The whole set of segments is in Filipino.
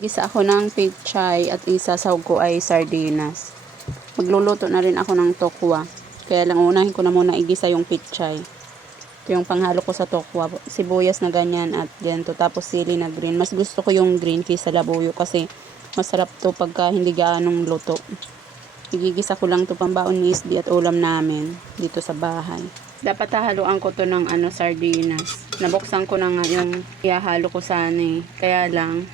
Gisa ako ng pechay at isasawag ko ay sardinas. Magluluto na rin ako ng tokwa. Kaya lang unahin ko na muna igisa yung pechay. Ito yung panghalo ko sa tokwa. Sibuyas na ganyan at ganito. Tapos sili na green. Mas gusto ko yung green kaysa labuyo kasi masarap to pagka hindi gaanong luto. Igigisa ko lang to pambaon ni Isdi at ulam namin dito sa bahay. Dapat hahaluan ko to ng sardinas. Nabuksan ko na nga yung ihahalo ko sana eh. Kaya lang,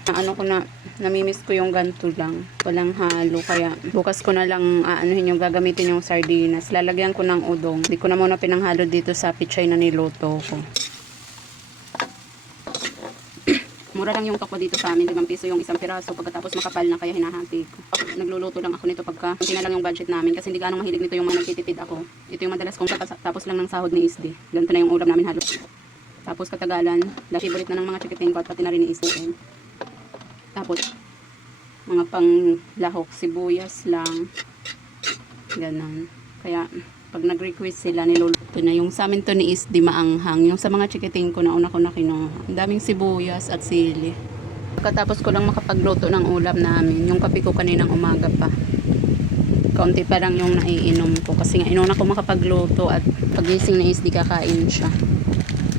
namimiss ko yung ganito lang. Walang halo. Kaya bukas ko na lang yung gagamitin yung sardinas. Lalagyan ko ng udong. Hindi ko na muna pinanghalo dito sa pechay na niluto ko. Mura lang yung tokwa dito sa amin, 5 piso yung isang piraso pagkatapos makapal na kaya hinahati ko. Nagluluto lang ako nito pagka hindi na lang yung budget namin kasi hindi gaano mahilig nito yung mga nagtitipid ako. Ito yung madalas kong tapos lang ng sahod ni Isdi. Ganito na yung ulam namin halo. Tapos katagalan, favorite na ng mga chikiting ko at pati na rin ni Isdi. Tapos mga pang lahok, sibuyas lang. Ganon. Kaya pag nag-request sila, niluluto na. Yung sa amin to ni Isdi maanghang. Yung sa mga chikiting ko na una ko na kinuha. Ang daming sibuyas at sili. Pagkatapos ko lang makapagluto ng ulam namin. Yung kape ko kaninang umaga pa. Kaunti pa lang yung naiinom ko. Kasi nga inuna ko makapagluto at pagising ni Isdi kakain siya.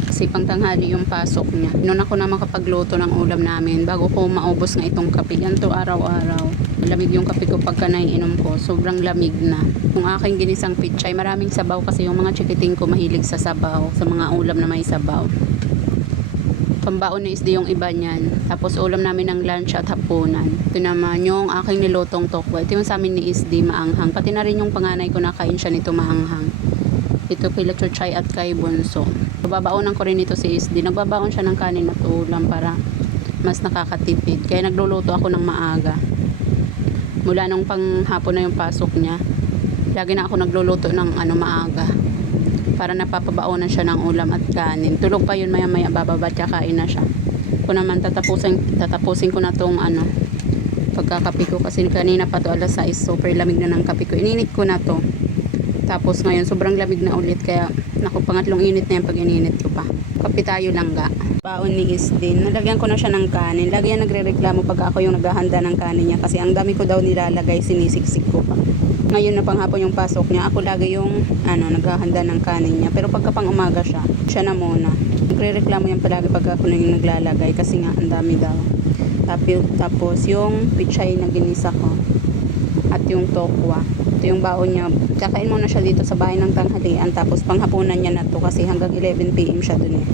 Kasi pang tanghali yung pasok niya. Inuna ko na makapagluto ng ulam namin bago ko maubos nga itong kape. Yan to araw-araw. Lamig yung kape ko pagka naiinom ko. Sobrang lamig na. Yung aking ginisang pechay, maraming sabaw kasi yung mga chikiting ko mahilig sa sabaw. Sa mga ulam na may sabaw. Pambaon na Isdi yung iba niyan. Tapos ulam namin ng lunch at hapunan. Ito naman yung aking nilutong tokwa. Ito yung sa amin ni Isdi maanghang. Pati na rin yung panganay ko nakain siya nito maanghang. Ito kay Chuchay at kay Bunso. Babaonan ko rin ito si Isdi. Nagbabaon siya ng kanin at ulam para mas nakakatipid. Kaya nagluluto ako ng maaga. Mula nung panghapon na yung pasok niya, lagi na ako nagluluto ng maaga. Para napapabaonan siya ng ulam at kanin. Tulog pa yun maya-maya bababa at kain na siya. Kung naman tatapusin ko na tong pagkakape ko kasi kanina pa to alas 6 super lamig na ng kape ko. Ininit ko na to. Tapos ngayon sobrang lamig na ulit kaya naku pangatlong init na yan pag ininit ko pa. Kape tayo lang ga. Baon ni Isdi. Nalagyan ko na siya ng kanin. Lagi yan nagrereklamo pag ako yung naghahanda ng kanin niya kasi ang dami ko daw nilalagay, sinisiksik ko pa. Ngayon na panghapon yung pasok niya, ako lagi yung naghahanda ng kanin niya. Pero pagka pang umaga siya na muna. Nagrereklamo yan palagi pag ako na yung naglalagay kasi nga ang dami daw. Tapos yung pechay na ginisa ko at yung tokwa. Ito yung baon niya. Kakain muna siya dito sa bahay ng tanghalian tapos panghapunan niya na to kasi hanggang 11 PM siya dun eh.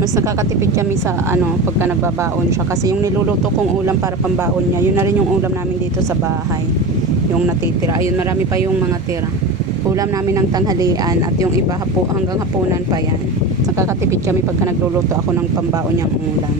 Mas nakakatipid kami sa pagka nagbabaon siya kasi yung niluluto kong ulam para pambaon niya, yun na rin yung ulam namin dito sa bahay. Yung natitira. Ayun, marami pa yung mga tira. Ulam namin ng tanghalian at yung iba hanggang hapunan pa yan. Nakakatipid kami pagka nagluluto ako ng pambaon niyang ulam.